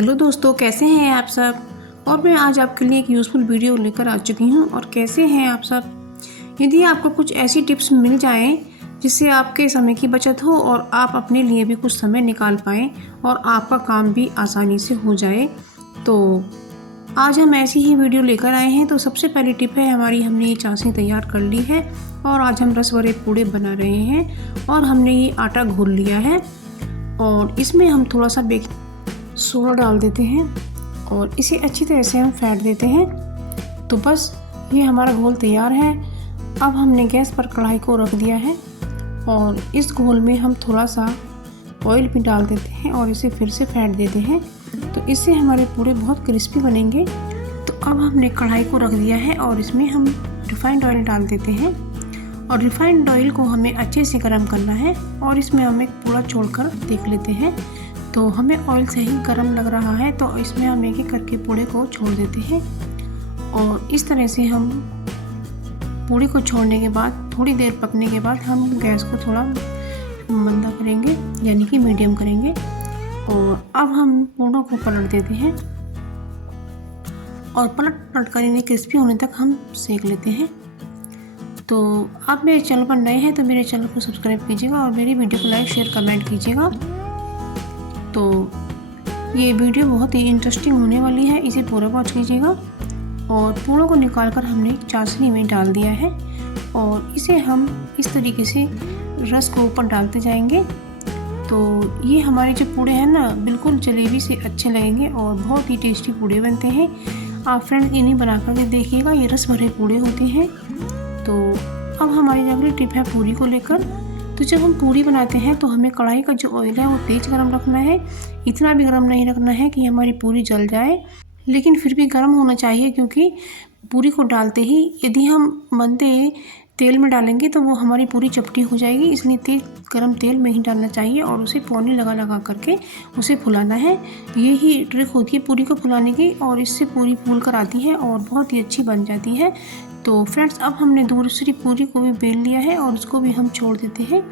Hello दोस्तों, कैसे हैं आप सब। और मैं आज आपके लिए एक यूज़फुल वीडियो लेकर आ चुकी हूं। और कैसे हैं आप सब। यदि आपको कुछ ऐसी टिप्स मिल जाएं जिससे आपके समय की बचत हो और आप अपने लिए भी कुछ समय निकाल पाएं और आपका काम भी आसानी से हो जाए, तो आज हम ऐसी ही वीडियो लेकर आए हैं। तो सबसे पहली टिप है हमारी, हमने ये चाशनी तैयार कर ली है और आज हम रस भरे पूड़े बना रहे हैं। और हमने ये आटा घोल लिया है और इसमें हम थोड़ा सा बेकिंग सोडा डाल देते हैं और इसे अच्छी तरह से हम फेंट देते हैं। तो बस ये हमारा घोल तैयार है। अब हमने गैस पर कढ़ाई को रख दिया है और इस घोल में हम थोड़ा सा ऑयल भी डाल देते हैं और इसे फिर से फेंट देते हैं। तो इससे हमारे पूड़े बहुत क्रिस्पी बनेंगे। तो अब हमने कढ़ाई को रख दिया है और इसमें हम रिफाइंड ऑयल डाल देते हैं और रिफाइंड ऑयल को हमें अच्छे से गर्म करना है। और इसमें हम एक पूड़ा छोड़कर देख लेते हैं। तो हमें ऑयल से ही गर्म लग रहा है, तो इसमें हम एक एक करके पूड़े को छोड़ देते हैं। और इस तरह से हम पूड़ी को छोड़ने के बाद थोड़ी देर पकने के बाद हम गैस को थोड़ा मंदा करेंगे, यानी कि मीडियम करेंगे। और अब हम पूड़ों को पलट देते हैं और पलट कर इन्हें क्रिस्पी होने तक हम सेक लेते हैं। तो आप मेरे चैनल पर नए हैं तो मेरे चैनल को सब्सक्राइब कीजिएगा और मेरी वीडियो को लाइक शेयर कमेंट कीजिएगा। तो ये वीडियो बहुत ही इंटरेस्टिंग होने वाली है, इसे पूरा वॉच कीजिएगा। और पूड़ों को निकाल कर हमने चाशनी में डाल दिया है और इसे हम इस तरीके से रस को ऊपर डालते जाएंगे। तो ये हमारे जो पूड़े हैं ना, बिल्कुल जलेबी से अच्छे लगेंगे और बहुत ही टेस्टी पूड़े बनते हैं। आप फ्रेंड्स इन्हीं बना करके देखिएगा, ये रस भरे पूड़े होते हैं। तो अब हमारी अगली टिप है पूरी को लेकर। तो जब हम पूरी बनाते हैं तो हमें कढ़ाई का जो ऑयल है वो तेज़ गरम रखना है। इतना भी गरम नहीं रखना है कि हमारी पूरी जल जाए, लेकिन फिर भी गरम होना चाहिए, क्योंकि पूरी को डालते ही यदि हम मंदे तेल में डालेंगे तो वो हमारी पूरी चपटी हो जाएगी। इसलिए तेल गरम तेल में ही डालना चाहिए और उसे पानी लगा लगा करके उसे फुलाना है। यही ट्रिक होती है पूरी को फुलाने की और इससे पूरी फूल कर आती है और बहुत ही अच्छी बन जाती है। तो फ्रेंड्स, अब हमने दूसरी पूरी को भी बेल लिया है और उसको भी हम छोड़ देते हैं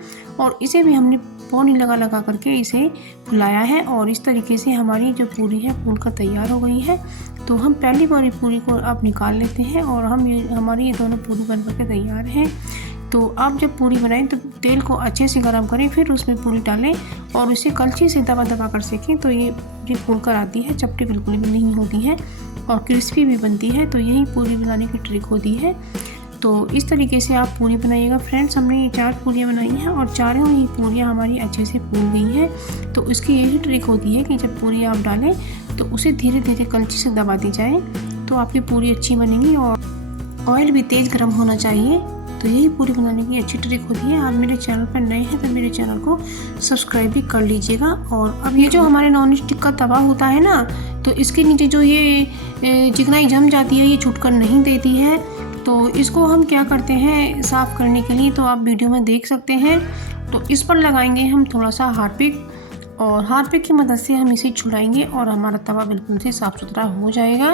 और इसे भी हमने पानी लगा लगा करके इसे फुलाया है। और इस तरीके से हमारी जो पूरी है फूल कर तैयार हो गई है। तो हम पहली बारी पूरी को अब निकाल लेते हैं और हमारी ये दोनों पूरी बन करके तैयार हैं। तो आप जब पूरी बनाएं तो तेल को अच्छे से गर्म करें, फिर उसमें पूरी डालें और इसे कलछी से दबा दबा कर सेकें। तो ये फूल कर आती है, चपटी बिल्कुल भी नहीं होती है और क्रिस्पी भी बनती है। तो यही पूरी बनाने की ट्रिक होती है। तो इस तरीके से आप पूरी बनाइएगा। फ्रेंड्स, हमने ये 4 पूरियाँ बनाई हैं और चारों ही पूरियाँ हमारी अच्छे से फूल गई हैं। तो इसकी यही ट्रिक होती है कि जब पूरी आप डालें तो उसे धीरे धीरे कलछी से दबा दी जाए, तो आपकी पूरी अच्छी बनेगी। और ऑयल भी तेज़ गर्म होना चाहिए। तो यही पूरी बनाने की अच्छी ट्रिक होती है। आप मेरे चैनल पर नए हैं तो मेरे चैनल को सब्सक्राइब भी कर लीजिएगा। और अब ये जो हमारे नॉन स्टिक का तवा होता है ना, तो इसके नीचे जो ये चिकनाई जम जाती है, ये छूटकर नहीं देती है। तो इसको हम क्या करते हैं साफ़ करने के लिए, तो आप वीडियो में देख सकते हैं। तो इस पर लगाएंगे हम थोड़ा सा हार्पिक और हार्पिक की मदद से हम इसे छुड़ाएंगे और हमारा तवा बिल्कुल से साफ़ सुथरा हो जाएगा।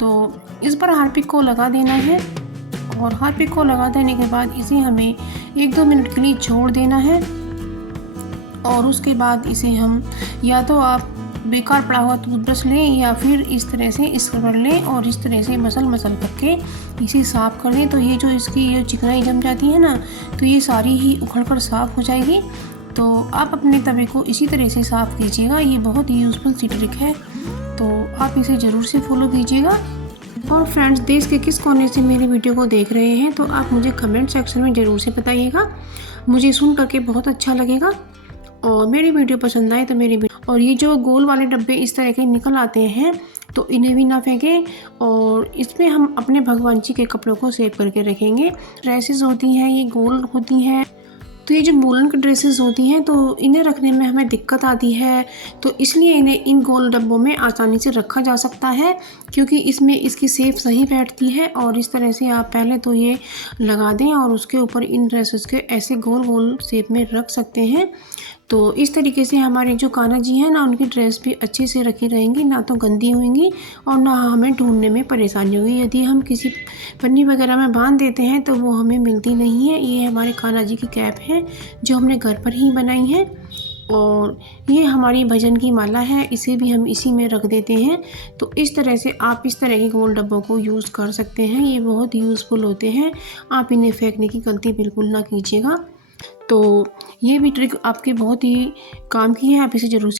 तो इस पर हार्पिक को लगा देना है और हार्पिक को लगा देने के बाद इसे हमें 1-2 मिनट के लिए छोड़ देना है। और उसके बाद इसे हम या तो आप बेकार पड़ा हुआ टूथब्रश लें या फिर इस तरह से स्क्रबर लें और इस तरह से मसल करके इसे साफ़ कर लें। तो ये जो इसकी ये चिकनाई जम जाती है ना, तो ये सारी ही उखड़ कर साफ़ हो जाएगी। तो आप अपने तवे को इसी तरह से साफ़ कीजिएगा। ये बहुत ही यूज़फुल सी ट्रिक है, तो आप इसे ज़रूर से फॉलो कीजिएगा। और फ्रेंड्स, देश के किस कोने से मेरी वीडियो को देख रहे हैं तो आप मुझे कमेंट सेक्शन में ज़रूर से बताइएगा। मुझे सुन करके बहुत अच्छा लगेगा। और मेरी वीडियो पसंद आए तो और ये जो गोल वाले डब्बे इस तरह के निकल आते हैं, तो इन्हें भी ना फेंकें। और इसमें हम अपने भगवान जी के कपड़ों को सेव करके रखेंगे। ड्रेसेस होती हैं, ये गोल होती हैं। तो ये जो वूलन की ड्रेसेस होती हैं तो इन्हें रखने में हमें दिक्कत आती है, तो इसलिए इन्हें इन गोल डब्बों में आसानी से रखा जा सकता है, क्योंकि इसमें इसकी शेप सही बैठती है। और इस तरह से आप पहले तो ये लगा दें और उसके ऊपर इन ड्रेसेस के ऐसे गोल गोल शेप में रख सकते हैं। तो इस तरीके से हमारे जो कान्हा जी हैं ना, उनकी ड्रेस भी अच्छे से रखी रहेंगी, ना तो गंदी होंगी और ना हमें ढूंढने में परेशानी होगी। यदि हम किसी पन्नी वगैरह में बांध देते हैं तो वो हमें मिलती नहीं है। ये हमारे कान्हा जी की कैप है जो हमने घर पर ही बनाई है। और ये हमारी भजन की माला है, इसे भी हम इसी में रख देते हैं। तो इस तरह से आप इस तरह के गोल डब्बों को यूज़ कर सकते हैं, ये बहुत यूज़फुल होते हैं। आप इन्हें फेंकने की गलती बिल्कुल ना कीजिएगा। तो ये भी ट्रिक आपके बहुत ही काम की है, आप इसे ज़रूर